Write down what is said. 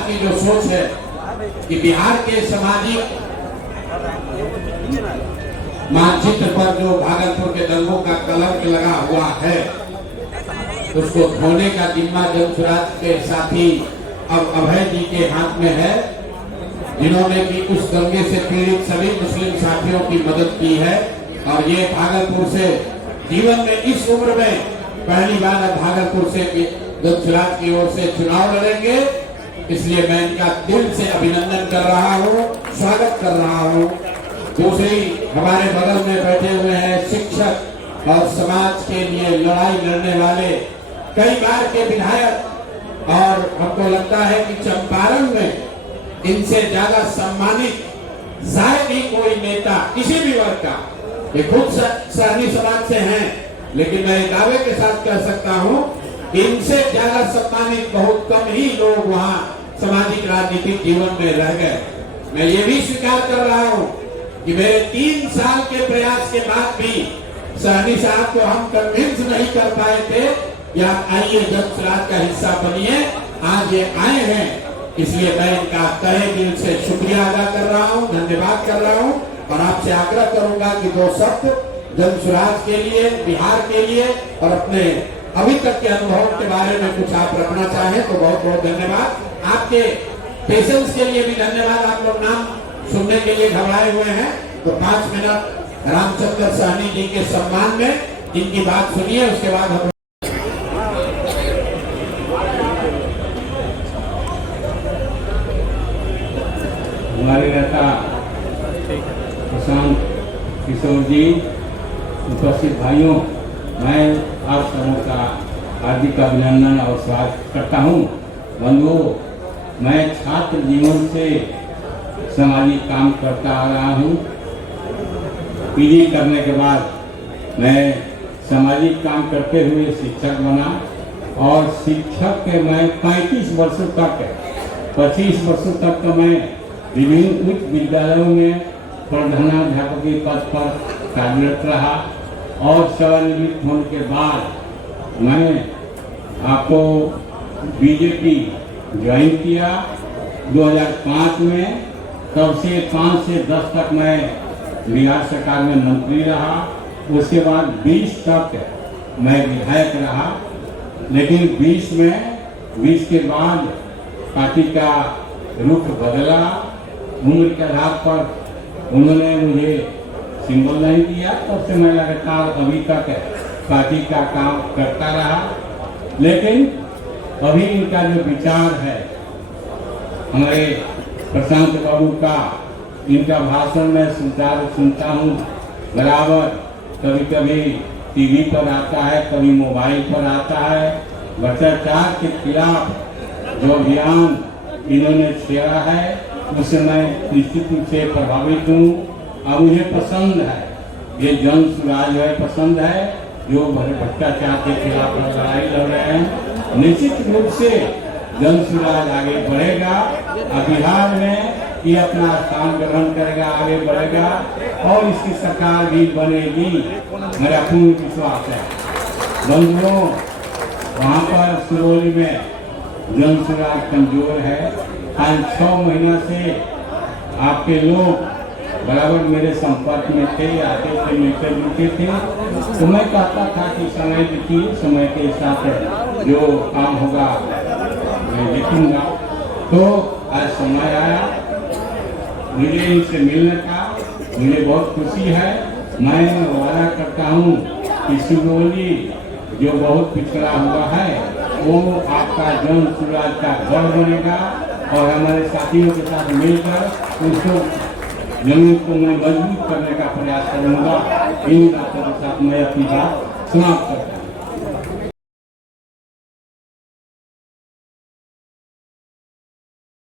सरकार की जो सोच है कि बिहार के सामाजिक मानचित्र पर जो भागलपुर के दंगों का कलंक लगा हुआ है, उसको धोने का जिम्मा जन स्वराज के साथी अब अभय जी के हाथ में है, जिन्होंने कि उस दंगे से पीड़ित सभी मुस्लिम साथियों की मदद की है। और ये भागलपुर से जीवन में इस उम्र में पहली बार अब भागलपुर से जन स्वराज की ओर से चुनाव लड़ेंगे, इसलिए मैं इनका दिल से अभिनंदन कर रहा हूँ, स्वागत कर रहा हूँ। दूसरी हमारे बगल में बैठे हुए हैं शिक्षक और समाज के लिए लड़ाई लड़ने वाले कई बार के विधायक, और हमको लगता है कि चंपारण में इनसे ज्यादा सम्मानित शायद ही कोई नेता किसी भी वर्ग का, ये खुद सहनी समाज से हैं, लेकिन मैं दावे के साथ कह सकता हूं इनसे ज्यादा सम्मानित बहुत कम ही लोग वहां सामाजिक राजनीतिक जीवन में रह गए। मैं ये भी स्वीकार कर रहा हूं कि मेरे 3 साल के प्रयास के बाद भी सहनी साहब को हम कन्विंस नहीं कर पाए थे कि आप आइए जन स्वराज का हिस्सा बनिए। आज ये आए हैं, इसलिए मैं इनका तहे दिल से शुक्रिया अदा कर रहा हूं, धन्यवाद कर रहा हूं। और आपसे आग्रह करूंगा कि 2 शब्द जन स्वराज के लिए, बिहार के लिए और अपने अभी तक के अनुभव के बारे में कुछ आप रखना चाहें तो बहुत बहुत धन्यवाद। आपके पेशेंस के लिए भी धन्यवाद। आप लोग नाम सुनने के लिए घबराए हुए हैं, तो 5 मिनट रामचंद्र सहनी जी के सम्मान में इनकी बात सुनिए, उसके बाद हम हमारे नेता प्रशांत किशोर जी, उपस्थित भाइयों, मैं आप सबों का हार्दिक अभिनंदन और स्वागत करता हूँ। बंधुओं, मैं छात्र जीवन से सामाजिक काम करता आ रहा हूँ। पीजी करने के बाद मैं सामाजिक काम करते हुए शिक्षक बना और शिक्षक के मैं 35 वर्षों तक 25 वर्षों तक तो मैं विभिन्न उच्च विद्यालयों में प्रधानाध्यापक के पद पर कार्यरत रहा और सेवानिवृत्त होने के बाद मैं आपको बीजेपी ज्वाइन किया 2005 में। तब से 5 से 10 तक मैं बिहार सरकार में मंत्री रहा, उसके बाद 20 तक मैं विधायक रहा। लेकिन 20 के बाद पार्टी का रुख बदला, उम्र के आधार पर उन्होंने मुझे सिंबल नहीं दिया, तब से मैं लगातार अभी तक पार्टी का काम करता रहा। लेकिन अभी इनका जो विचार है, हमारे प्रशांत बाबू का, इनका भाषण में सुनता हूँ बराबर, कभी कभी टीवी पर आता है, कभी मोबाइल पर आता है। भ्रष्टाचार के खिलाफ जो अभियान इन्होंने छेड़ा है उससे मैं निश्चित रूप से प्रभावित हूँ और मुझे पसंद है, ये जन स्वराज है, पसंद है जो भ्रष्टाचार के खिलाफ लड़ाई लड़ रहे हैं। निश्चित रूप से जन स्वराज आगे बढ़ेगा और बिहार में ये अपना स्थान ग्रहण करेगा, आगे बढ़ेगा और इसकी सरकार भी बनेगी, मेरा पूर्ण विश्वास है। बंधुओं, वहाँ पर सिरोही में जन स्वराज कमजोर है। 5-6 महीना से आपके लोग बराबर मेरे संपर्क में थे, आते थे, मिलते जुलते थे, तो मैं कहता था कि समय देखिए, समय के साथ जो काम होगा मैं देखूंगा। तो आज समय आया मुझे इनसे मिलने का, मुझे बहुत खुशी है। मैं वादा करता हूँ कि सिरोही जो बहुत पिछड़ा हुआ है वो आपका जन स्वराज का गढ़ बनेगा और हमारे साथियों के साथ मिलकर उसको जमीन को मैं मजबूत करने का प्रयास करूंगा। इन बातों के साथ मैं अपनी बात समाप्त करता हूं।